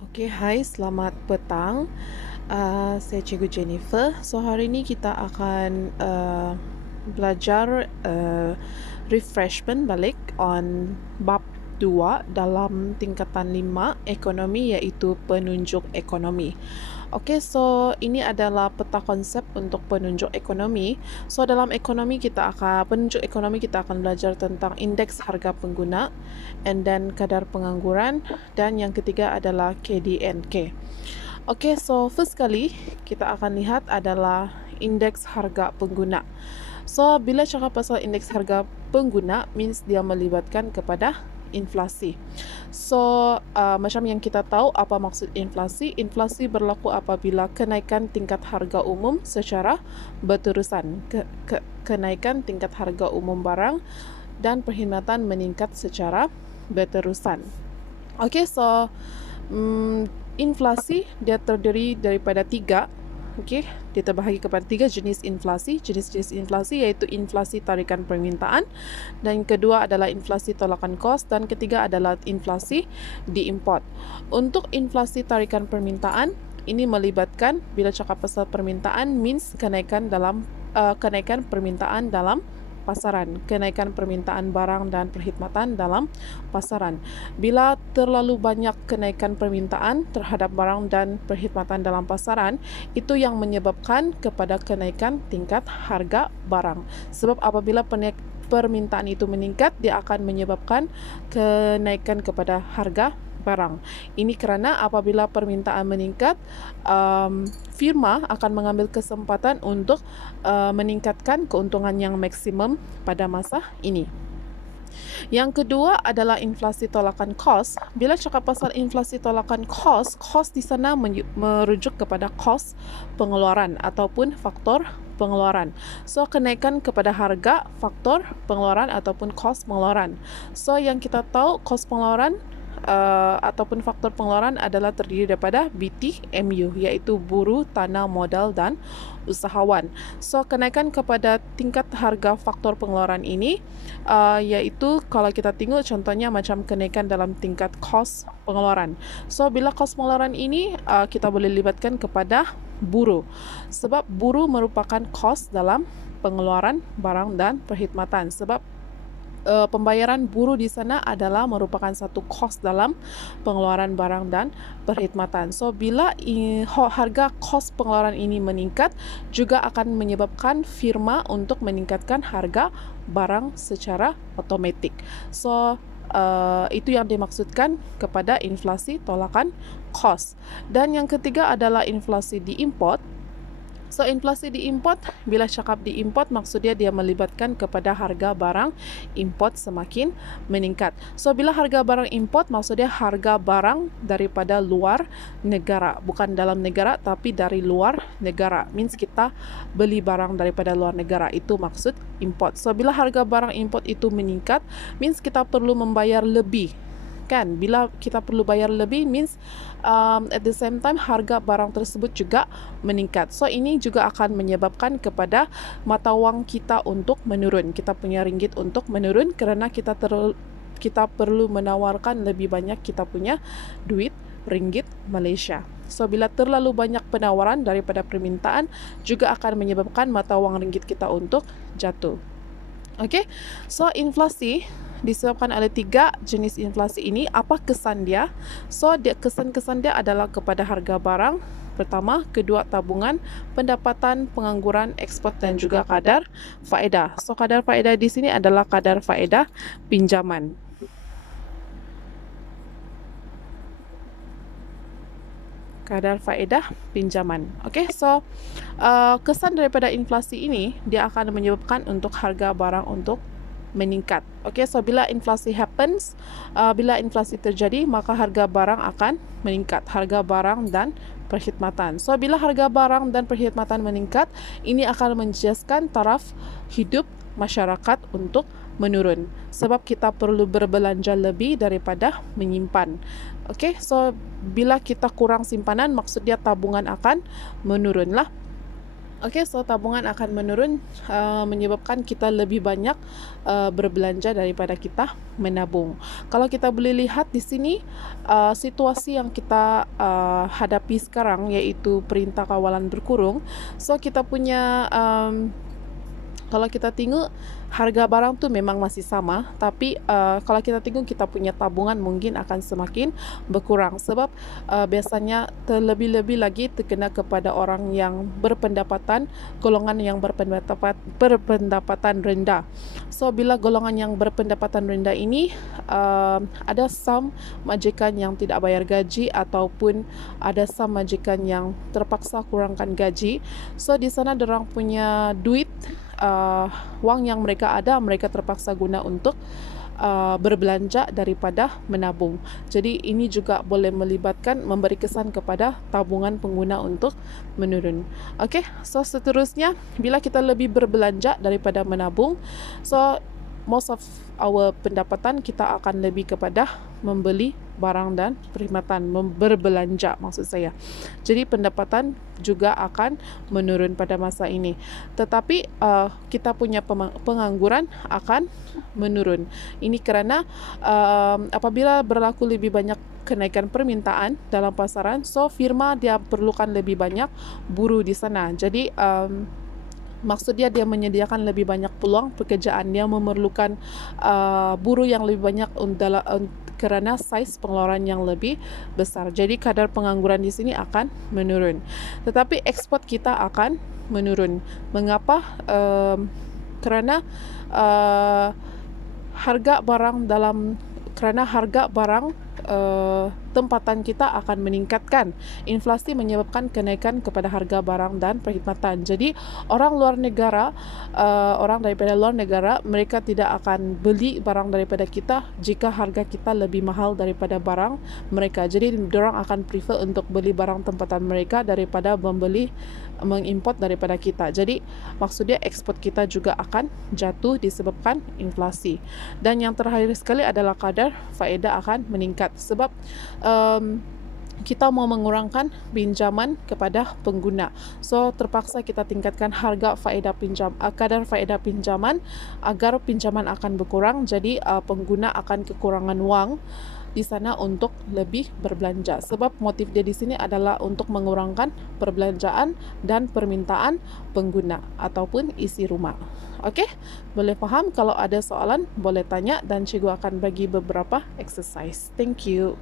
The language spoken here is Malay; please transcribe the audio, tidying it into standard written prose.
Okey, hai, selamat petang. Saya Cikgu Jennifer. So, hari ini kita akan belajar refreshment balik on bab 2 dalam tingkatan 5 ekonomi, iaitu penunjuk ekonomi. Okey, so ini adalah peta konsep untuk penunjuk ekonomi. So, dalam penunjuk ekonomi kita akan belajar tentang indeks harga pengguna, and then kadar pengangguran, dan yang ketiga adalah KDNK. Okey, so first kali kita akan lihat adalah indeks harga pengguna. So, bila cakap pasal indeks harga pengguna, means dia melibatkan kepada inflasi. So, macam yang kita tahu apa maksud inflasi. Inflasi berlaku apabila kenaikan tingkat harga umum secara berterusan. Kenaikan tingkat harga umum barang dan perkhidmatan meningkat secara berterusan. Okey, so inflasi dia terdiri daripada 3. Okey, dia terbahagi kepada 3 jenis inflasi. Jenis-jenis inflasi iaitu inflasi tarikan permintaan, dan kedua adalah inflasi tolakan kos, dan ketiga adalah inflasi diimport. Untuk inflasi tarikan permintaan, ini melibatkan bila cakap pasal permintaan means kenaikan permintaan dalam pasaran, kenaikan permintaan barang dan perkhidmatan dalam pasaran. Bila terlalu banyak kenaikan permintaan terhadap barang dan perkhidmatan dalam pasaran, itu yang menyebabkan kepada kenaikan tingkat harga barang. Sebab apabila permintaan itu meningkat, dia akan menyebabkan kenaikan kepada harga barang. Ini kerana apabila permintaan meningkat, firma akan mengambil kesempatan untuk meningkatkan keuntungan yang maksimum pada masa ini. Yang kedua adalah inflasi tolakan kos. Bila cakap pasal inflasi tolakan kos, kos di sana merujuk kepada kos pengeluaran ataupun faktor pengeluaran. So, kenaikan kepada harga, faktor pengeluaran ataupun kos pengeluaran. So, yang kita tahu kos pengeluaran ataupun faktor pengeluaran adalah terdiri daripada BTMU, iaitu buruh, tanah, modal dan usahawan. So, kenaikan kepada tingkat harga faktor pengeluaran ini iaitu kalau kita tengok contohnya macam kenaikan dalam tingkat kos pengeluaran. So, bila kos pengeluaran ini kita boleh libatkan kepada buruh, sebab buruh merupakan kos dalam pengeluaran barang dan perkhidmatan. Sebab pembayaran buruh di sana adalah merupakan satu kos dalam pengeluaran barang dan perkhidmatan. So, bila harga kos pengeluaran ini meningkat, juga akan menyebabkan firma untuk meningkatkan harga barang secara otomatik. So, itu yang dimaksudkan kepada inflasi tolakan kos. Dan yang ketiga adalah inflasi diimport. So, inflasi diimport, bila cakap diimport, maksudnya dia melibatkan kepada harga barang import semakin meningkat. So, bila harga barang import, maksudnya harga barang daripada luar negara. Bukan dalam negara, tapi dari luar negara. Means kita beli barang daripada luar negara. Itu maksud import. So, bila harga barang import itu meningkat, means kita perlu membayar lebih. Kan? Bila kita perlu bayar lebih means at the same time harga barang tersebut juga meningkat. So, ini juga akan menyebabkan kepada mata wang kita untuk menurun. Kita punya ringgit untuk menurun kerana kita perlu menawarkan lebih banyak kita punya duit ringgit Malaysia. So, bila terlalu banyak penawaran daripada permintaan, juga akan menyebabkan mata wang ringgit kita untuk jatuh. Okey, so inflasi disebabkan oleh 3 jenis inflasi ini. Apa kesan dia? So, kesan-kesan dia adalah kepada harga barang pertama, kedua tabungan, pendapatan, pengangguran, ekspor dan juga kadar faedah. So, kadar faedah di sini adalah kadar faedah pinjaman. Kadar faedah pinjaman. Okey, so kesan daripada inflasi ini dia akan menyebabkan untuk harga barang untuk meningkat. Okey, so bila inflasi terjadi, maka harga barang akan meningkat, harga barang dan perkhidmatan. So, bila harga barang dan perkhidmatan meningkat, ini akan menjejaskan taraf hidup masyarakat untuk menurun, sebab kita perlu berbelanja lebih daripada menyimpan. Okey, so bila kita kurang simpanan, maksudnya tabungan akan menurunlah. Oke, so tabungan akan menurun, menyebabkan kita lebih banyak berbelanja daripada kita menabung. Kalau kita boleh lihat di sini, situasi yang kita hadapi sekarang yaitu perintah kawalan berkurung. So kita punya kalau kita tengok harga barang tu memang masih sama, tapi kalau kita tengok kita punya tabungan mungkin akan semakin berkurang sebab biasanya terlebih-lebih lagi terkena kepada orang yang berpendapatan, golongan yang berpendapatan rendah. So bila golongan yang berpendapatan rendah ini ada some majikan yang tidak bayar gaji ataupun ada some majikan yang terpaksa kurangkan gaji. So di sana dorang punya duit, wang yang mereka ada, mereka terpaksa guna untuk berbelanja daripada menabung. Jadi ini juga boleh melibatkan memberi kesan kepada tabungan pengguna untuk menurun. Okay, so seterusnya bila kita lebih berbelanja daripada menabung, so most of our pendapatan kita akan lebih kepada membeli barang dan perkhidmatan, berbelanja maksud saya. Jadi pendapatan juga akan menurun pada masa ini. Tetapi kita punya pengangguran akan menurun. Ini kerana apabila berlaku lebih banyak kenaikan permintaan dalam pasaran, so firma dia perlukan lebih banyak buruh di sana. Jadi maksud dia menyediakan lebih banyak peluang pekerjaan. Dia memerlukan buruh yang lebih banyak kerana saiz pengeluaran yang lebih besar. Jadi kadar pengangguran di sini akan menurun. Tetapi ekspor kita akan menurun. Mengapa? Kerana harga barang tempatan kita akan meningkatkan. Inflasi menyebabkan kenaikan kepada harga barang dan perkhidmatan. Jadi orang daripada luar negara, mereka tidak akan beli barang daripada kita jika harga kita lebih mahal daripada barang mereka. Jadi orang akan prefer untuk beli barang tempatan mereka daripada mengimport daripada kita. Jadi maksudnya ekspor kita juga akan jatuh disebabkan inflasi. Dan yang terakhir sekali adalah kadar faedah akan meningkat sebab kita mau mengurangkan pinjaman kepada pengguna. So terpaksa kita tingkatkan kadar faedah pinjaman agar pinjaman akan berkurang. Jadi pengguna akan kekurangan wang di sana untuk lebih berbelanja. Sebab motif dia di sini adalah untuk mengurangkan perbelanjaan dan permintaan pengguna ataupun isi rumah. Okey, boleh faham? Kalau ada soalan boleh tanya dan cikgu akan bagi beberapa exercise. Thank you.